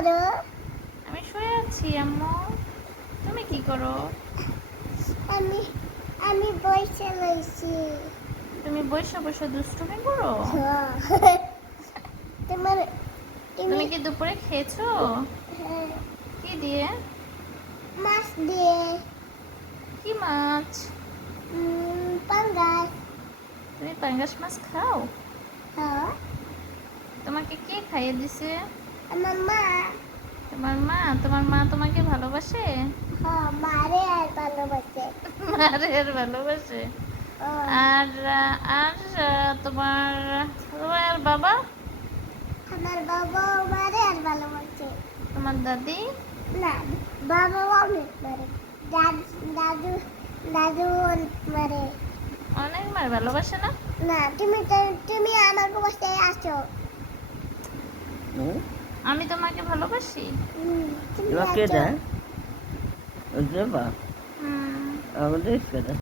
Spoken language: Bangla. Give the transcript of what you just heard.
করো? আমি শুয়ে আছি আম্মু। তুমি কি করো? আমি আমি বসে রয়েছি। তুমি বসে বসে দুষ্টুমি করো? তোমার তুমি তুমি কি দুপুরে খেয়েছো? হ্যাঁ, কি দিয়ে? মাছ দিয়ে কি মাছ? পাঙ্গাস। তুমি পাঙ্গাস মাছ খাও? হ্যাঁ, তোমাকে কে খাইয়ে দিছে? আমার মা। তোমার মা তোমাকে ভালোবাসে? হ্যাঁ, মারে আর ভালোবাসে। মারে আর ভালোবাসে। ও, আর আর তোমার তোমার বাবা? আমার বাবাও মারে আর ভালোবাসে। তোমার দাদি? না, বাবাও অনেক মারে। দাদু দাদু অনেক মারে। অনেক মার ভালোবাসে না? না, তুমি আমার বাসায় আসো। আমি তোমাকে ভালোবাসি। তুমি Lo আসো। queda, ¿eh? ¿Dónde va? Hmm ¿A dónde queda?